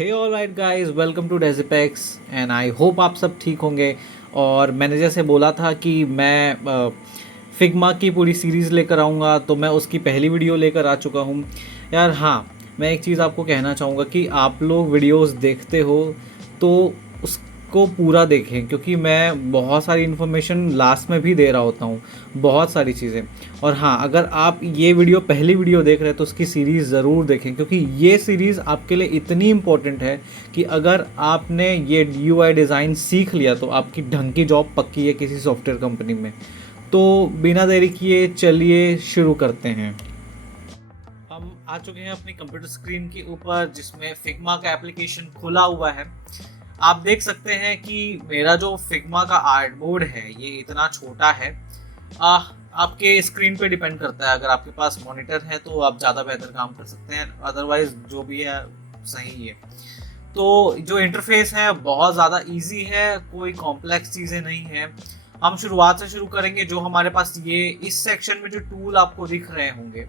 Hey alright guys, welcome to डेजिपेक्स and I hope आप सब ठीक होंगे। और मैंने जैसे बोला था कि मैं फिग्मा की पूरी सीरीज़ लेकर आऊँगा, तो मैं उसकी पहली वीडियो लेकर आ चुका हूँ यार। हाँ, मैं एक चीज़ आपको कहना चाहूँगा कि आप लोग वीडियोस देखते हो तो उसको पूरा देखें, क्योंकि मैं बहुत सारी इन्फॉर्मेशन लास्ट में भी दे रहा होता हूँ, बहुत सारी चीज़ें। और हाँ, अगर आप ये वीडियो पहली वीडियो देख रहे हैं तो उसकी सीरीज़ ज़रूर देखें, क्योंकि ये सीरीज़ आपके लिए इतनी इम्पोर्टेंट है कि अगर आपने ये यूआई डिज़ाइन सीख लिया तो आपकी ढंग की जॉब पक्की है किसी सॉफ्टवेयर कंपनी में। तो बिना देरी किए चलिए शुरू करते हैं। हम आ चुके हैं अपनी कंप्यूटर स्क्रीन के ऊपर, जिसमें फिग्मा का एप्लीकेशन खुला हुआ है। आप देख सकते हैं कि मेरा जो फिग्मा का आर्टबोर्ड है ये इतना छोटा है। आपके स्क्रीन पे डिपेंड करता है, अगर आपके पास मॉनिटर है तो आप ज़्यादा बेहतर काम कर सकते हैं, अदरवाइज जो भी है सही है। तो जो इंटरफेस है बहुत ज़्यादा इजी है, कोई कॉम्प्लेक्स चीज़ें नहीं है। हम शुरुआत से शुरू करेंगे। जो हमारे पास ये इस सेक्शन में जो टूल आपको दिख रहे होंगे,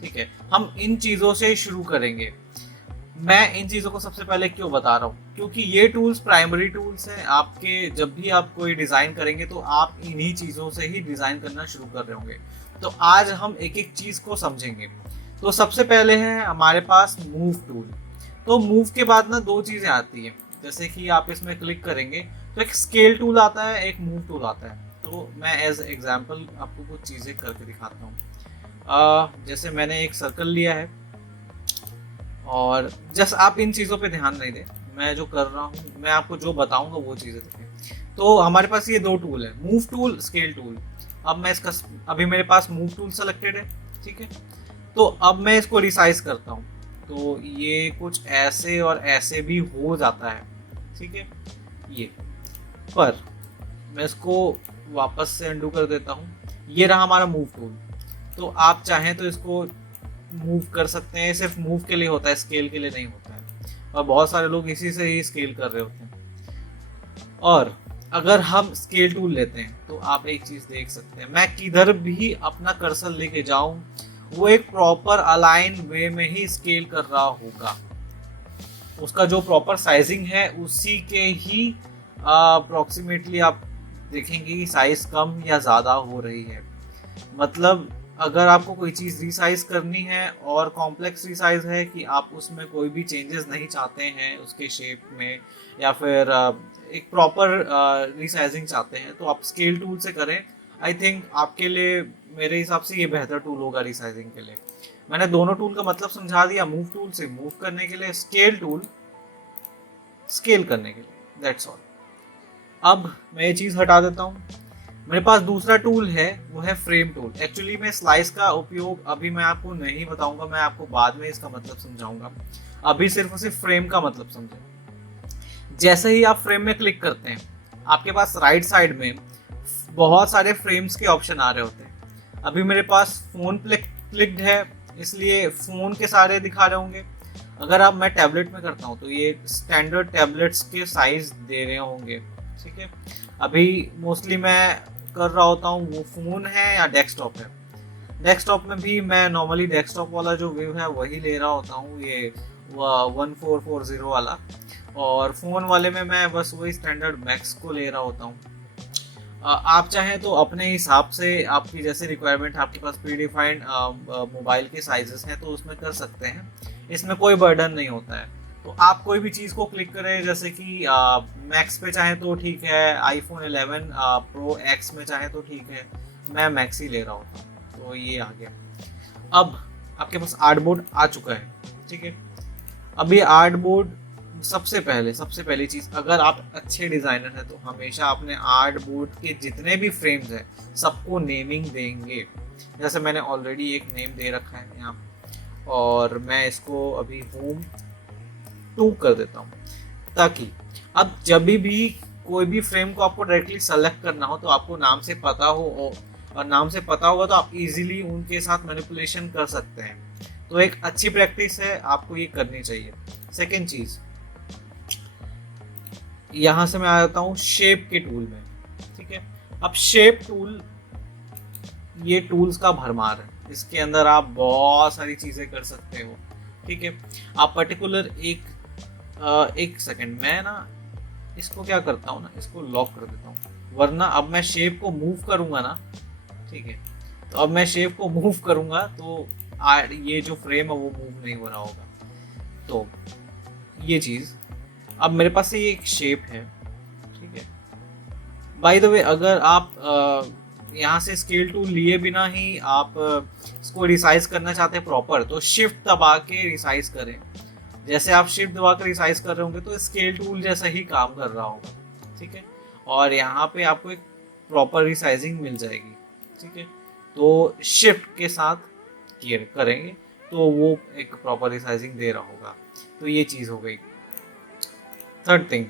ठीक है, हम इन चीज़ों से शुरू करेंगे। मैं इन चीज़ों को सबसे पहले क्यों बता रहा हूँ, क्योंकि ये टूल्स प्राइमरी टूल्स हैं आपके। जब भी आप कोई डिज़ाइन करेंगे तो आप इन्हीं चीज़ों से ही डिज़ाइन करना शुरू कर रहे होंगे। तो आज हम एक एक चीज़ को समझेंगे। तो सबसे पहले है हमारे पास मूव टूल। तो मूव के बाद ना दो चीज़ें आती हैं, जैसे कि आप इसमें क्लिक करेंगे तो एक स्केल टूल आता है, एक मूव टूल आता है। तो मैं एज एग्जाम्पल आपको कुछ चीज़ें करके दिखाता हूँ। जैसे मैंने एक सर्कल लिया है, और जस्ट आप इन चीज़ों पे ध्यान नहीं दें, मैं जो कर रहा हूँ मैं आपको जो बताऊंगा वो चीज़ें देखें। तो हमारे पास ये दो टूल है, मूव टूल, स्केल टूल। अब मैं इसका अभी मेरे पास मूव टूल सेलेक्टेड है, ठीक है। तो अब मैं इसको रिसाइज करता हूँ तो ये कुछ ऐसे और ऐसे भी हो जाता है, ठीक है। ये पर मैं इसको वापस से अंडू कर देता हूँ। ये रहा हमारा मूव टूल। तो आप चाहें तो इसको मूव कर सकते हैं, सिर्फ मूव के लिए होता है, स्केल के लिए नहीं होता है। और बहुत सारे लोग इसी से ही स्केल कर रहे होते हैं। और अगर हम स्केल टूल लेते हैं तो आप एक चीज देख सकते हैं, मैं किधर भी अपना कर्सर लेके जाऊं वो एक प्रॉपर अलाइन वे में ही स्केल कर रहा होगा। उसका जो प्रॉपर साइजिंग है उसी के ही अप्रोक्सीमेटली आप देखेंगे कि साइज कम या ज़्यादा हो रही है। मतलब अगर आपको कोई चीज़ रिसाइज करनी है और कॉम्प्लेक्स रिसाइज है कि आप उसमें कोई भी चेंजेस नहीं चाहते हैं उसके शेप में, या फिर एक प्रॉपर रिसाइजिंग चाहते हैं, तो आप स्केल टूल से करें। आई थिंक आपके लिए, मेरे हिसाब से ये बेहतर टूल होगा रिसाइजिंग के लिए। मैंने दोनों टूल का मतलब समझा दिया। मूव टूल से मूव करने के लिए, स्केल टूल स्केल करने के लिए, दैट्स ऑल। अब मैं ये चीज़ हटा देता हूँ। मेरे पास दूसरा टूल है, वो है फ्रेम टूल। एक्चुअली मैं स्लाइस का उपयोग अभी मैं आपको नहीं बताऊंगा, मैं आपको बाद में इसका मतलब समझाऊंगा। अभी सिर्फ और सिर्फ फ्रेम का मतलब समझें। जैसे ही आप फ्रेम में क्लिक करते हैं, आपके पास राइट साइड में बहुत सारे फ्रेम्स के ऑप्शन आ रहे होते हैं। अभी मेरे पास फोन क्लिक्ड है, इसलिए फोन के सारे दिखा रहे होंगे। अगर आप मैं टैबलेट में करता हूँ तो ये स्टैंडर्ड टैबलेट्स के साइज दे रहे होंगे, ठीक है। अभी मोस्टली मैं कर रहा होता हूँ वो फ़ोन है या डेस्कटॉप है। डेस्कटॉप में भी मैं नॉर्मली डेस्कटॉप वाला जो व्यू है वही ले रहा होता हूँ, ये 1440 वाला। और फ़ोन वाले में मैं बस वही स्टैंडर्ड मैक्स को ले रहा होता हूँ। आप चाहें तो अपने हिसाब से, आपकी जैसे रिक्वायरमेंट, आपके पास प्री डिफाइंड मोबाइल के साइजेस हैं तो उसमें कर सकते हैं, इसमें कोई बर्डन नहीं होता है। तो आप कोई भी चीज़ को क्लिक करें, जैसे कि मैक्स पे चाहे तो ठीक है, आईफोन 11 प्रो एक्स में चाहे तो ठीक है, मैं मैक्स ही ले रहा होता हूँ। तो ये आ गया। अब आपके पास आर्टबोर्ड आ चुका है, ठीक है। अब ये आर्टबोर्ड सबसे पहली चीज़, अगर आप अच्छे डिज़ाइनर हैं तो हमेशा अपने आर्टबोर्ड के जितने भी फ्रेम्स हैं सबको नेमिंग देंगे। जैसे मैंने ऑलरेडी एक नेम दे रखा है यहाँ, और मैं इसको अभी होम 2 कर देता हूँ, ताकि अब जब भी कोई भी फ्रेम को आपको डायरेक्टली सेलेक्ट करना हो तो आपको नाम से पता हो, और नाम से पता होगा तो आप इजीली उनके साथ मैनिपुलेशन कर सकते हैं। तो एक अच्छी प्रैक्टिस है, आपको ये करनी चाहिए। सेकेंड चीज, यहाँ से मैं आ जाता हूँ शेप के टूल में, ठीक है। अब शेप टूल, ये टूल्स का भरमार है, इसके अंदर आप बहुत सारी चीजें कर सकते हो, ठीक है। आप पर्टिकुलर एक एक सेकंड, मैं ना इसको क्या करता हूँ ना, इसको लॉक कर देता हूँ, वरना अब मैं शेप को मूव करूंगा ना, ठीक है, तो अब मैं शेप को मूव करूंगा तो ये जो फ्रेम है वो मूव नहीं हो रहा होगा। तो ये चीज़, अब मेरे पास ये एक शेप है, ठीक है। बाय द वे, अगर आप यहाँ से स्केल टूल लिए बिना ही आप इसको रिसाइज करना चाहते हैं प्रॉपर, तो शिफ्ट दबा के रिसाइज करें। जैसे आप शिफ्ट दबा कर रिसाइज कर रहे होंगे तो स्केल टूल जैसा ही काम कर रहा होगा, ठीक है। और यहाँ पे आपको एक प्रॉपर रिसाइजिंग मिल जाएगी, ठीक है। तो शिफ्ट के साथ किए करेंगे तो वो एक प्रॉपर रिसाइजिंग दे रहा होगा। तो ये चीज़ हो गई। थर्ड थिंग,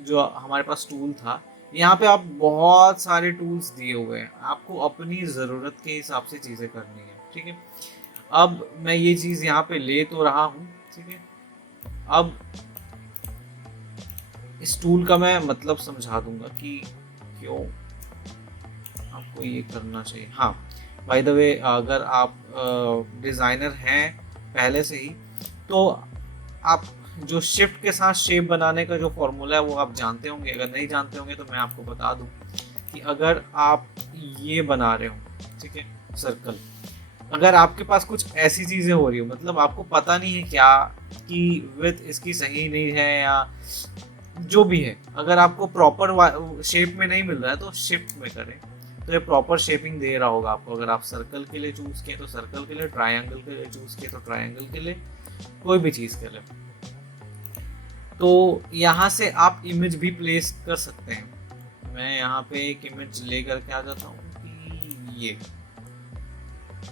जो हमारे पास टूल था, यहाँ पे आप बहुत सारे टूल्स दिए हुए हैं, आपको अपनी ज़रूरत के हिसाब से चीज़ें करनी है, ठीक है। अब मैं ये चीज़ यहाँ पे ले तो रहा हूँ, ठीक है। अब इस टूल का मैं मतलब समझा दूंगा कि क्यों आपको ये करना चाहिए। हाँ, बाय द वे, अगर आप डिज़ाइनर हैं पहले से ही, तो आप जो शिफ्ट के साथ शेप बनाने का जो फॉर्मूला है वो आप जानते होंगे। अगर नहीं जानते होंगे तो मैं आपको बता दूं कि अगर आप ये बना रहे हो, ठीक है, सर्कल, अगर आपके पास कुछ ऐसी चीज़ें हो रही हो, मतलब आपको पता नहीं है क्या कि विड्थ इसकी सही नहीं है या जो भी है, अगर आपको प्रॉपर शेप में नहीं मिल रहा है तो शिफ्ट में करें, तो ये प्रॉपर शेपिंग दे रहा होगा आपको। अगर आप सर्कल के लिए चूज़ किए तो सर्कल के लिए, ट्रायंगल के लिए चूज़ किए तो ट्रायंगल के लिए, कोई भी चीज़ के लिए। तो यहाँ से आप इमेज भी प्लेस कर सकते हैं। मैं यहाँ पे एक इमेज लेकर के आ जाता हूँ कि ये,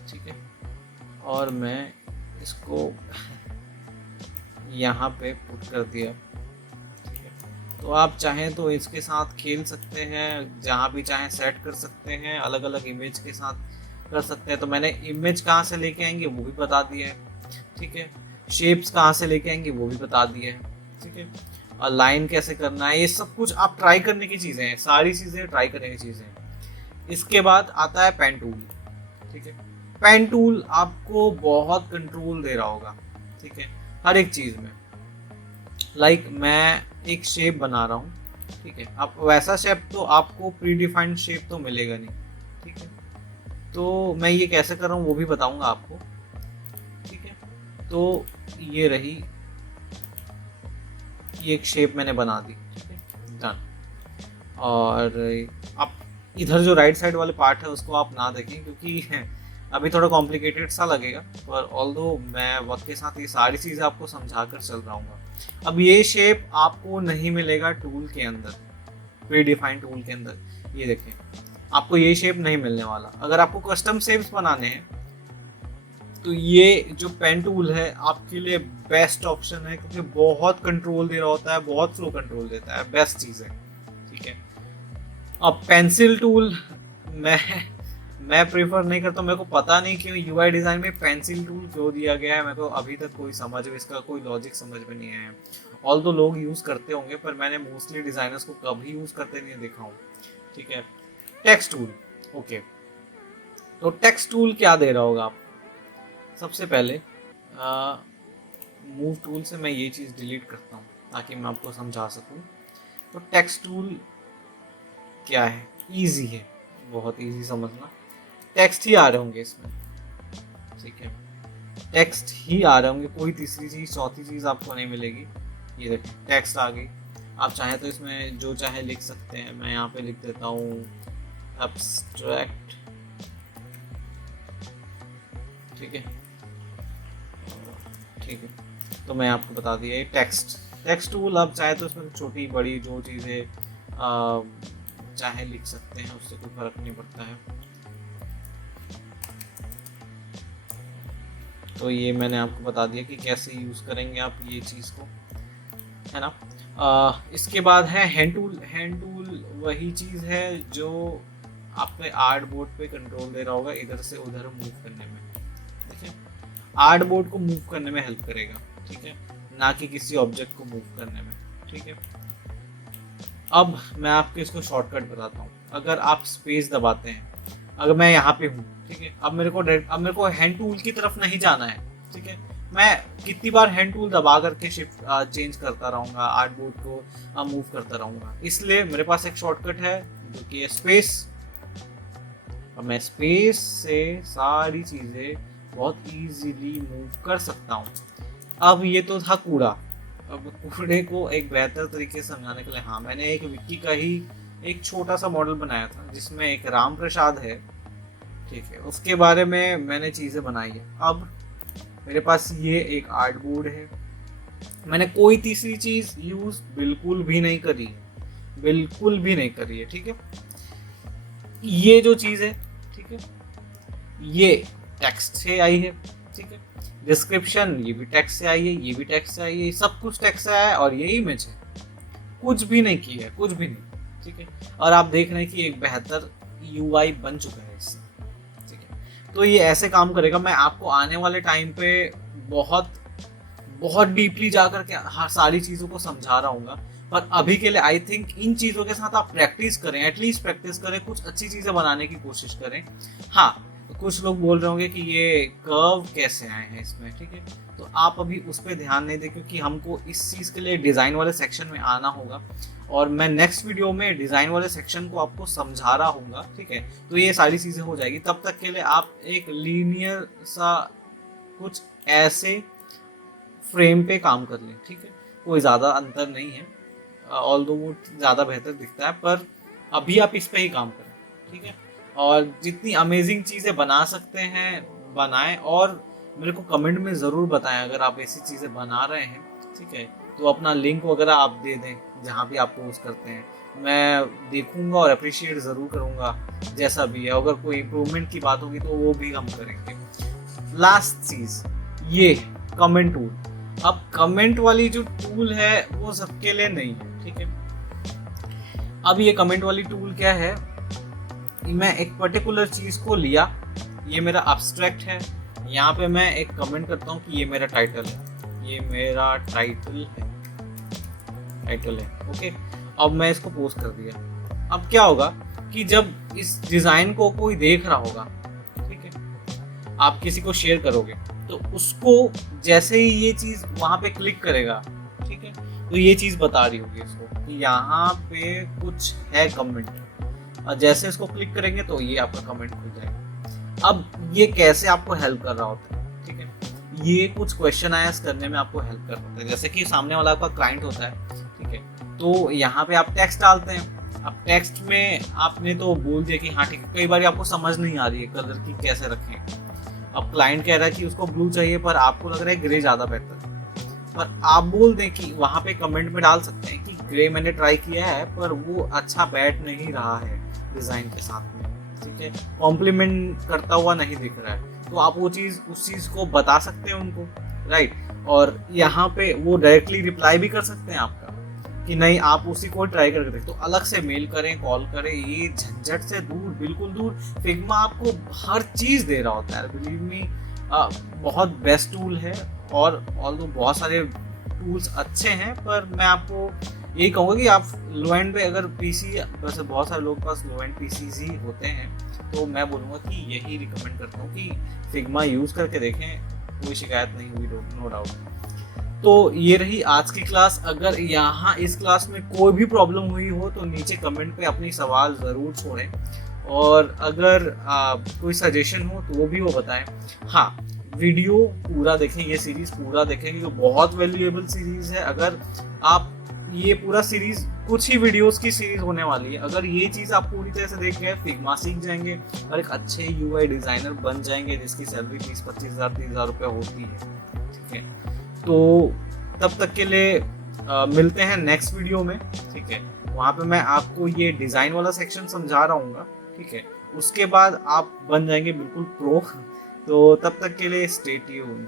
ठीक है, और मैं इसको यहाँ पे पुट कर दिया, ठीक है। तो आप चाहें तो इसके साथ खेल सकते हैं, जहाँ भी चाहें सेट कर सकते हैं, अलग अलग इमेज के साथ कर सकते हैं। तो मैंने इमेज कहाँ से लेके आएंगे वो भी बता दिया है, ठीक है। शेप्स कहाँ से लेके आएंगे वो भी बता दिया है, ठीक है। और लाइन कैसे करना है, ये सब कुछ आप ट्राई करने की चीज़ें हैं, सारी चीज़ें ट्राई करने की चीज़ें हैं। इसके बाद आता है पेन टूल, ठीक है। पेन टूल आपको बहुत कंट्रोल दे रहा होगा, ठीक है, हर एक चीज़ में। लाइक मैं एक शेप बना रहा हूँ, ठीक है, अब वैसा शेप तो आपको प्री डिफाइंड शेप तो मिलेगा नहीं, ठीक है। तो मैं ये कैसे कर रहा हूँ वो भी बताऊँगा आपको, ठीक है। तो ये रही, ये एक शेप मैंने बना दी, ठीक है, डन। और आप इधर जो राइट साइड वाले पार्ट है उसको आप ना देखें, क्योंकि अभी थोड़ा कॉम्प्लिकेटेड सा लगेगा, पर ऑल्दो मैं वक्त के साथ ये सारी चीज़ें आपको समझा कर चल रहा हूँ। अब ये शेप आपको नहीं मिलेगा टूल के अंदर, प्री डिफाइंड टूल के अंदर। ये देखें, आपको ये शेप नहीं मिलने वाला। अगर आपको कस्टम शेप्स बनाने हैं तो ये जो पेन टूल है आपके लिए बेस्ट ऑप्शन है, क्योंकि बहुत कंट्रोल दे रहा होता है, बहुत स्लो कंट्रोल देता है, बेस्ट चीज़ है, ठीक है। अब पेंसिल टूल मैं प्रेफर नहीं करता, मेरे को पता नहीं क्यों यूआई डिज़ाइन में पेंसिल टूल क्यों दिया गया है, मेरे को अभी तक कोई समझ में, इसका कोई लॉजिक समझ में नहीं आया। ऑल दो लोग यूज़ करते होंगे, पर मैंने मोस्टली डिज़ाइनर्स को कभी यूज़ करते नहीं देखा हूँ, ठीक है। टेक्स्ट टूल, ओके, तो टेक्स्ट टूल क्या दे रहा होगा आप? सबसे पहले मूव टूल से मैं ये चीज़ डिलीट करता हूँ ताकि मैं आपको समझा सकूँ। तो टेक्स्ट टूल क्या है? इजी है, बहुत इजी समझना। टेक्स्ट ही आ रहे होंगे इसमें, ठीक है, टेक्स्ट ही आ रहे होंगे, कोई तीसरी चीज़ चौथी चीज़ आपको नहीं मिलेगी। ये देखिए टेक्स्ट आ गई। आप चाहें तो इसमें जो चाहे लिख सकते हैं। मैं यहाँ पे लिख देता हूँ एब्स्ट्रैक्ट, ठीक है, ठीक है। तो मैं आपको बता दिया ये टेक्स्ट टूल। आप चाहे तो इसमें छोटी बड़ी जो चीज़ें चाहे लिख सकते हैं, उससे कोई फर्क नहीं पड़ता है। तो ये मैंने आपको बता दिया कि कैसे यूज़ करेंगे आप ये चीज़ को, है ना। इसके बाद है हैंड टूल। हैंड टूल वही चीज़ है जो आपके आर्ट बोर्ड पे कंट्रोल दे रहा होगा, इधर से उधर मूव करने में, देखिए आर्ट बोर्ड को मूव करने में हेल्प करेगा, ठीक है, ना कि किसी ऑब्जेक्ट को मूव करने में, ठीक है। अब मैं आपको इसको शॉर्टकट बताता हूँ। अगर आप स्पेस दबाते हैं, अगर मैं यहाँ पे हूँ, ठीक है, अब मेरे को हैंड टूल की तरफ नहीं जाना है, ठीक है, मैं कितनी बार हैंड टूल दबा करके शिफ्ट चेंज करता रहूँगा, आर्टबोर्ड को मूव करता रहूँगा। इसलिए मेरे पास एक शॉर्टकट है जो कि है स्पेस। और मैं स्पेस से सारी चीज़ें बहुत इजीली मूव कर सकता हूँ। अब ये तो था कूड़ा। अब कूड़े को एक बेहतर तरीके से समझाने के लिए, हाँ, मैंने एक विक्की का ही एक छोटा सा मॉडल बनाया था जिसमें एक राम प्रसाद है, ठीक है, उसके बारे में मैंने चीज़ें बनाई है। अब मेरे पास ये एक आर्ट बोर्ड है, मैंने कोई तीसरी चीज़ यूज़ बिल्कुल भी नहीं करी है, बिल्कुल भी नहीं करी है, ठीक है। ये जो चीज़ है, ठीक है, ये टेक्स्ट से आई है, ठीक है। डिस्क्रिप्शन ये भी टेक्स्ट से आई है, ये भी टेक्स्ट से आई है, सब कुछ टेक्स्ट से आया है। और ये इमेज है, कुछ भी नहीं किया है, कुछ भी नहीं, ठीक है। और आप देख रहे हैं कि एक बेहतर यूआई बन चुका है इससे, ठीक है। तो ये ऐसे काम करेगा। मैं आपको आने वाले टाइम पे बहुत बहुत डीपली जा करके हर सारी चीज़ों को समझा रहा हूँ, पर अभी के लिए आई थिंक इन चीज़ों के साथ आप प्रैक्टिस करें, एटलीस्ट प्रैक्टिस करें, कुछ अच्छी चीज़ें बनाने की कोशिश करें। हाँ, कुछ लोग बोल रहे होंगे कि ये कर्व कैसे आए हैं इसमें, ठीक है, तो आप अभी उस पर ध्यान नहीं दें क्योंकि हमको इस चीज़ के लिए डिज़ाइन वाले सेक्शन में आना होगा और मैं नेक्स्ट वीडियो में डिज़ाइन वाले सेक्शन को आपको समझा रहा हूँ, ठीक है। तो ये सारी चीज़ें हो जाएगी। तब तक के लिए आप एक लीनियर सा कुछ ऐसे फ्रेम पे काम कर लें, ठीक है। कोई ज़्यादा अंतर नहीं है, ऑल्दो वो ज़्यादा बेहतर दिखता है, पर अभी आप इस पे ही काम करें, ठीक है। और जितनी अमेजिंग चीज़ें बना सकते हैं बनाएं और मेरे को कमेंट में ज़रूर बताएं अगर आप ऐसी चीज़ें बना रहे हैं, ठीक है। तो अपना लिंक वगैरह आप दे दें जहाँ भी आप पोस्ट करते हैं, मैं देखूंगा और अप्रिशिएट ज़रूर करूँगा जैसा भी है। अगर कोई इम्प्रूवमेंट की बात होगी तो वो भी हम करेंगे। लास्ट चीज़ ये कमेंट टूल। अब कमेंट वाली जो टूल है वो सबके लिए नहीं है, ठीक है। अब ये कमेंट वाली टूल क्या है, मैं एक पर्टिकुलर चीज़ को लिया, ये मेरा एब्स्ट्रैक्ट है, यहाँ पे मैं एक कमेंट करता हूँ कि ये मेरा टाइटल है, ये मेरा टाइटल है, ओके। अब मैं इसको पोस्ट कर दिया। अब क्या होगा कि जब इस डिज़ाइन को कोई देख रहा होगा, ठीक है, आप किसी को शेयर करोगे तो उसको जैसे ही ये चीज़ वहाँ पे क्लिक करेगा, ठीक है, तो ये चीज़ बता रही होगी इसको कि यहाँ पे कुछ है कमेंट, और जैसे इसको क्लिक करेंगे तो ये आपका कमेंट खुल जाएगा। अब ये कैसे आपको हेल्प कर रहा होता है, ठीक है, ये कुछ क्वेश्चन आंसर करने में आपको हेल्प कर रहा है। जैसे कि सामने वाला आपका क्लाइंट होता है, ठीक है, तो यहाँ पे आप टेक्स्ट डालते हैं। अब टेक्स्ट में आपने तो बोल दिया कि हाँ ठीक है, कई बार आपको समझ नहीं आ रही है कलर की कैसे रखें। अब क्लाइंट कह रहा है कि उसको ब्लू चाहिए पर आपको लग रहा है ग्रे ज़्यादा बेहतर है, पर आप बोल दें कि वहाँ पे कमेंट में डाल सकते हैं कि ग्रे मैंने ट्राई किया है पर वो अच्छा बैठ नहीं रहा है डिज़ाइन के साथ में, ठीक है, कॉम्प्लीमेंट करता हुआ नहीं दिख रहा है। तो आप वो चीज़ उस चीज़ को बता सकते हैं उनको, राइट। और यहाँ पे वो डायरेक्टली रिप्लाई भी कर सकते हैं आपका कि नहीं आप उसी को ट्राई करके देखो। तो अलग से मेल करें, कॉल करें, ये झंझट से दूर, बिल्कुल दूर। फिग्मा आपको हर चीज़ दे रहा होता है, बिलीव मी, बहुत बेस्ट टूल है। और ऑल्दो बहुत सारे टूल्स अच्छे हैं, पर मैं आपको यही कहूँगा कि आप लो एंड पे अगर पीसी, वैसे बहुत सारे लोग पास लो एंड पीसीज ही होते हैं, तो मैं बोलूँगा कि यही रिकमेंड करता हूँ कि फिग्मा यूज़ करके देखें, कोई शिकायत नहीं हुई, नो डाउट। तो ये रही आज की क्लास। अगर यहाँ इस क्लास में कोई भी प्रॉब्लम हुई हो तो नीचे कमेंट पे अपनी सवाल ज़रूर छोड़ें, और अगर कोई सजेशन हो तो वो भी वो बताएं। हाँ, वीडियो पूरा देखें, ये सीरीज़ पूरा देखें क्योंकि बहुत वैल्यूएबल सीरीज़ है। अगर आप ये पूरा सीरीज़ कुछ ही वीडियोस की सीरीज़ होने वाली है, अगर ये चीज़ आप पूरी तरह से देख गए, फिग्मा सीख जाएंगे और एक अच्छे यूआई डिज़ाइनर बन जाएंगे जिसकी सैलरी 20-25 हज़ार 30 हज़ार रुपये होती है, ठीक है। तो तब तक के लिए मिलते हैं नेक्स्ट वीडियो में, ठीक है। वहाँ पे मैं आपको ये डिज़ाइन वाला सेक्शन समझा रहा हूँ, ठीक है। उसके बाद आप बन जाएंगे बिल्कुल प्रो। तो तब तक के लिए स्टे ट्यून्ड।